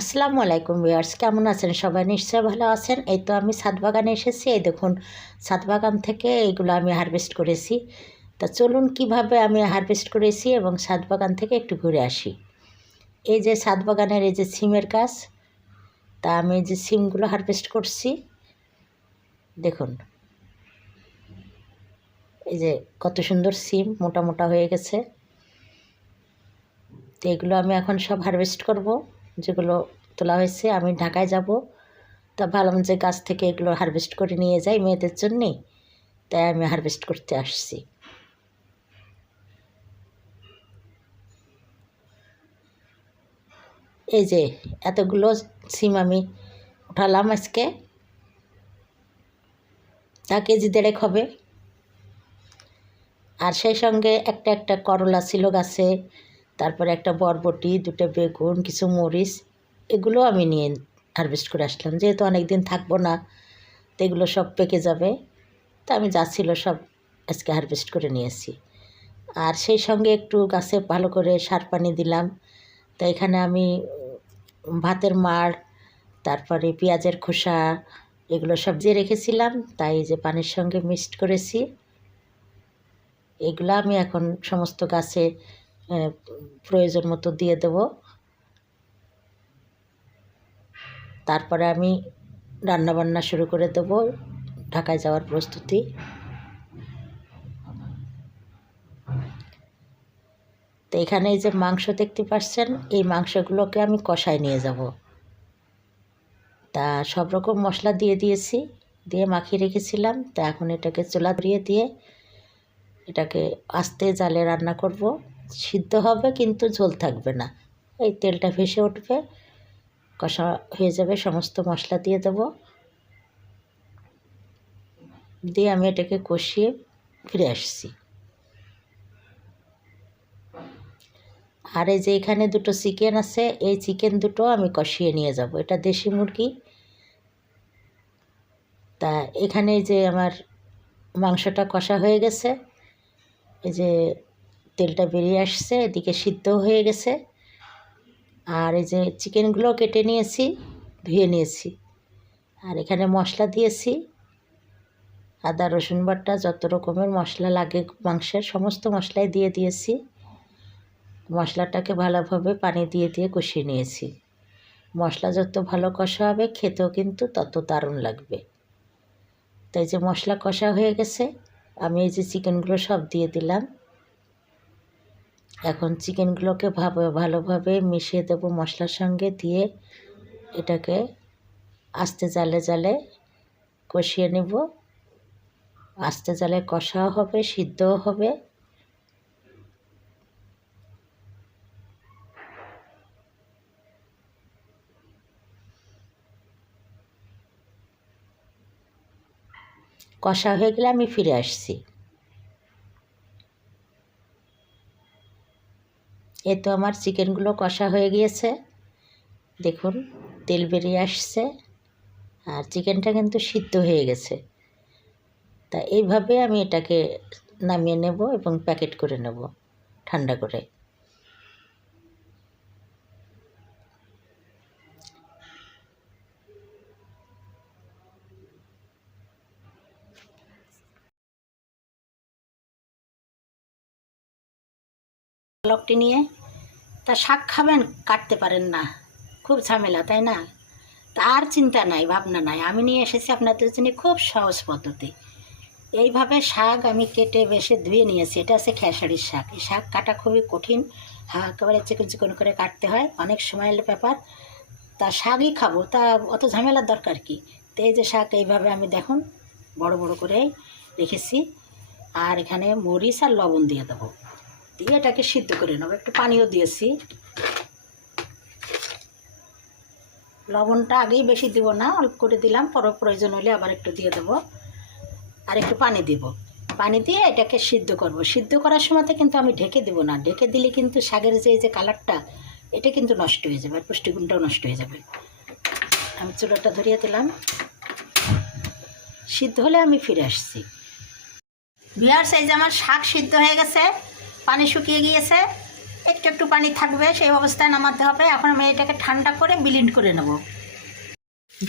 আসসালামু আলাইকুম ভিউয়ার্স, কেমন আছেন? সবাই নিশ্চয়ই ভালো আছেন। এই তো আমি ছাদ বাগানে এসেছি। এই দেখুন ছাদ বাগান থেকে এইগুলো আমি হারভেস্ট করেছি। তা চলুন কীভাবে আমি হারভেস্ট করেছি এবং ছাদ বাগান থেকে একটু ঘুরে আসি। এই যে ছাদ বাগানের এই যে সিমের কাজ, তা আমি যে সিমগুলো হারভেস্ট করছি। দেখুন, এই যে কত সুন্দর সিম, মোটা মোটা হয়ে গেছে। তো এগুলো আমি এখন সব হারভেস্ট করব। যেগুলো তোলা হয়েছে, আমি ঢাকায় যাব। তা ভাবলাম যে গাছ থেকে এগুলো হারভেস্ট করে নিয়ে যাই মেয়েদের জন্যে তাই আমি হারভেস্ট করতে আসছি। এই যে এতগুলো সিম আমি উঠালাম আজকে। তা কেজি দেড়েক হবে। আর সেই সঙ্গে একটা একটা করলা ছিল গাছে। তারপরে একটা বরবটি, দুটো বেগুন, কিছু মরিচ, এগুলো আমি নিয়ে হারভেস্ট করে আসলাম। যেহেতু অনেক দিন থাকব না, তো এগুলো সব পেকে যাবে। তা আমি যা ছিল সব আজকে হারভেস্ট করে নিয়েছি আর সেই সঙ্গে একটু গাছে ভালো করে সার পানি দিলাম। তো এখানে আমি ভাতের মাড়, তারপরে পেঁয়াজের খোসা, এগুলো সব যে রেখেছিলাম। তাই যে পানির সঙ্গে মিক্সড করেছি। এগুলো আমি এখন সমস্ত গাছে প্রয়োজন মতো দিয়ে দেব। তারপরে আমি রান্না বান্না শুরু করে দেব। ঢাকায় যাওয়ার প্রস্তুতি। তো এখানে এই যে মাংস দেখতে পাচ্ছেন, এই মাংসগুলোকে আমি কষায় নিয়ে যাব। তা সব রকম মশলা দিয়ে দিয়েছি, দিয়ে মাখিয়ে রেখেছিলাম। তা এখন এটাকে চোলা ধরিয়ে দিয়ে এটাকে আস্তে জালে রান্না করব। সিদ্ধ হবে কিন্তু ঝোল থাকবে না। এই তেলটা ভেসে উঠবে, কষা হয়ে যাবে, সমস্ত মশলা দিয়ে দেব। দিয়ে আমি এটাকে কষিয়ে ফিরে আসছি। আর এই যে এখানে দুটো চিকেন আছে, এই চিকেন দুটো আমি কষিয়ে নিয়ে যাব। এটা দেশি মুরগি। তা এখানে যে আমার মাংসটা কষা হয়ে গেছে, এই যে তেলটা বেরিয়ে আসছে, এদিকে সিদ্ধ হয়ে গেছে। আর এই যে চিকেনগুলো কেটে নিয়েছি, ধুয়ে নিয়েছি। আর এখানে মশলা দিয়েছি। আদা, রসুন বাটা, যত রকমের মশলা লাগে মাংসের, সমস্ত মশলাই দিয়ে দিয়েছি। মশলাটাকে ভালোভাবে পানি দিয়ে দিয়ে কষিয়ে নিয়েছি। মশলা যত ভালো কষা হবে, খেতেও কিন্তু তত দারুণ লাগবে। তাই যে মশলা কষা হয়ে গেছে, আমি এই যে চিকেনগুলো সব দিয়ে দিলাম। এখন চিকেনগুলোকে ভাবে ভালোভাবে মিশিয়ে দেবো মশলার সঙ্গে দিয়ে এটাকে আস্তে জালে জালে কষিয়ে নেব। আস্তে জালে কষাও হবে, সিদ্ধও হবে। কষা হয়ে গেলে আমি ফিরে আসছি। এ তো আমার চিকেনগুলো কষা হয়ে গিয়েছে। দেখুন, তেল বেরিয়ে আসছে আর চিকেনটা কিন্তু সিদ্ধ হয়ে গেছে। তা এইভাবে আমি এটাকে নামিয়ে নেব এবং প্যাকেট করে নেব ঠান্ডা করে। লকটি নিয়ে, তা শাক খাবেন, কাটতে পারেন না। খুব ঝামেলা, তাই না? তার চিন্তা নাই, ভাবনা নাই। আমি নিয়ে এসেছি আপনাদের জন্য খুব সহজ পদ্ধতি। এইভাবে শাক আমি কেটে বেশি ধুয়ে নিয়েছি। এটা আছে খেসারির শাক। এই শাক কাটা খুবই কঠিন। হ্যাঁ একেবারে চিকন চিকন করে কাটতে হয়। অনেক সময়ের ব্যাপার। তা শাকই খাব। তা অত ঝামেলার দরকার কি? তো এই যে শাক এইভাবে আমি দেখুন, বড় বড় করে রেখেছি। আর এখানে মরিচ আর লবণ দিয়ে দেবো। দিয়ে এটাকে সিদ্ধ করে নেব। একটু পানিও দিয়েছি। লবণটা আগেই বেশি দিব না, অল্প করে দিলাম। পর প্রয়োজন হলে আবার একটু দিয়ে দেবো। আর একটু পানি দিব। পানি দিয়ে এটাকে সিদ্ধ করব। সিদ্ধ করার সময়তে কিন্তু আমি ঢেকে দেবো না। ঢেকে দিলে কিন্তু শাকের যে যে কালারটা, এটা কিন্তু নষ্ট হয়ে যাবে, আর পুষ্টিগুণটাও নষ্ট হয়ে যাবে। আমি চুলোটা ধরিয়ে দিলাম। সিদ্ধ হলে আমি ফিরে আসছি। বিহার যে আমার শাক সিদ্ধ হয়ে গেছে। পানি শুকিয়ে গিয়েছে, একটু একটু পানি থাকবে, সেই অবস্থায় নামাতে হবে। এখন আমি এটাকে ঠান্ডা করে বিলিন্ড করে নেব।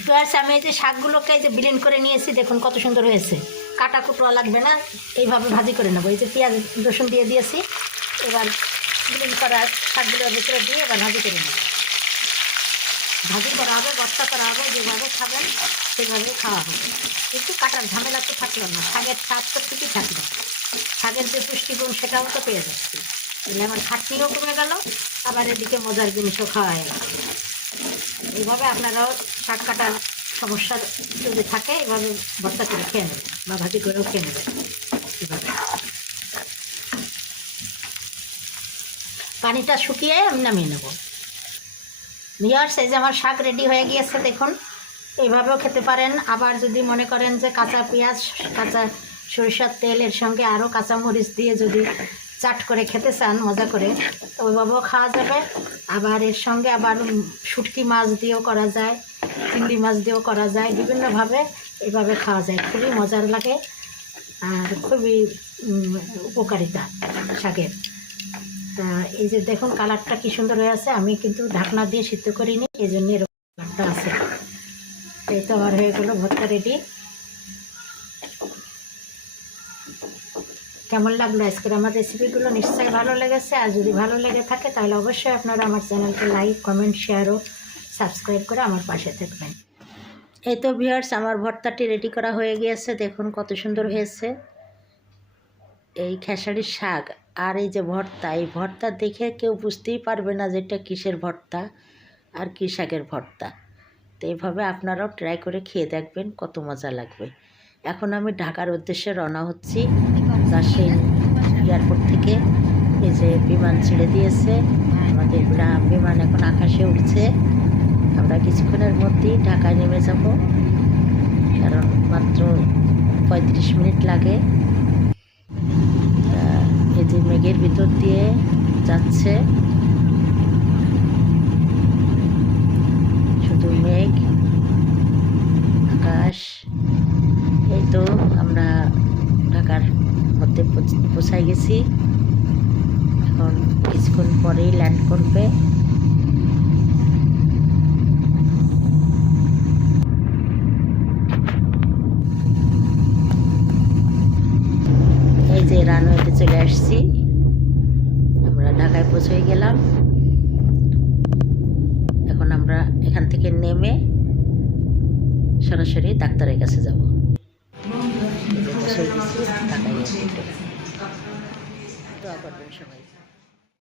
প্লাস আমি এই যে শাকগুলোকে এই যে বিলিন্ড করে নিয়েছি, দেখুন কত সুন্দর হয়েছে। কাটা কুটোয়া লাগবে না, এইভাবে ভাজি করে নেব। এই যে পেঁয়াজ, রসুন দিয়ে দিয়েছি, এবার বিলিন্ড করা শাকগুলোর ভিতরে দিয়ে এবার ভাজি করে নেব। ভাজি করা হবে বস্তা করা হবে যেভাবে খাবেন সেভাবে খাওয়া হবে কিন্তু কাটার ঝামেলা তো থাকল না, শাকের স্বাদ তো ঠিকই থাকল। শাকের যে পুষ্টিগুণ সেটাও তো পেয়ে যাচ্ছি। এলে আমার খাটনিও কমে গেল, আবার এদিকে মজার জিনিসও খাওয়া হয়ে গেল। এইভাবে আপনারাও শাক কাটার সমস্যা যদি থাকে এভাবে ভর্তা করে খেয়ে নেবেন বা ভাজি করেও খেয়ে নেবেন। এভাবে পানিটা শুকিয়ে আমি নামিয়ে নেব। ভিওর্স এই যে আমার শাক রেডি হয়ে গিয়েছে, দেখুন। এইভাবেও খেতে পারেন। আবার যদি মনে করেন যে কাঁচা পেঁয়াজ, কাঁচা সরিষার তেল, এর সঙ্গে আরও কাঁচা মরিচ দিয়ে যদি চাট করে খেতে চান, মজা করে, তো ওইভাবেও খাওয়া যাবে। আবার এর সঙ্গে আবার শুটকি মাছ দিয়েও করা যায়, চিংড়ি মাছ দিয়েও করা যায়, বিভিন্নভাবে এভাবে খাওয়া যায়। খুবই মজার লাগে আর খুবই উপকারিতা শাকের। তা এই যে দেখুন কালারটা কি সুন্দর হয়ে আছে, আমি কিন্তু ঢাকনা দিয়ে সিদ্ধ করিনি এই জন্য এরকম কালারটা আছে। এই তো আমার হয়ে গেলো ভর্তা রেডি কেমন লাগল আজকের আমার রেসিপিগুলো নিশ্চয়ই ভালো লেগেছে। আর যদি ভালো লেগে থাকে, তাহলে অবশ্যই আপনারা আমার চ্যানেলকে লাইক কমেন্ট শেয়ার ও সাবস্ক্রাইব করে আমার পাশে থাকবেন। এই তো ভিউয়ার্স আমার ভর্তাটি রেডি করা হয়ে গিয়েছে। দেখুন কত সুন্দর হয়েছে। এই খেসারির শাক। আর এই যে ভর্তা, এই ভর্তা দেখে কেউ বুঝতেই পারবে না যে এটা কিসের ভর্তা আর কী শাকের ভর্তা। তো এইভাবে আপনারাও ট্রাই করে খেয়ে দেখবেন কত মজা লাগবে। এখন আমি ঢাকার উদ্দেশ্যে রওনা হচ্ছি। রাজশাহী এয়ারপোর্ট থেকে। এই যে বিমান ছেড়ে দিয়েছে। আমাদের বিমান এখন আকাশে উঠছে আমরা কিছুক্ষণের মধ্যেই ঢাকায় নেমে যাব। কারণ মাত্র পঁয়ত্রিশ মিনিট লাগে। যে মেঘের ভিতর দিয়ে যাচ্ছে। শুধু মেঘ, আকাশ। এই তো আমরা ঢাকার মধ্যে পৌঁছাই গেছি। এখন কিছুক্ষণ পরেই ল্যান্ড করবে এই যে রানওয়েতে চলে আসছি আমরা ঢাকায় পৌঁছে গেলাম। এখন আমরা এখান থেকে নেমে সরাসরি ডাক্তারের কাছে যাব। দোয়া করবেন সবাই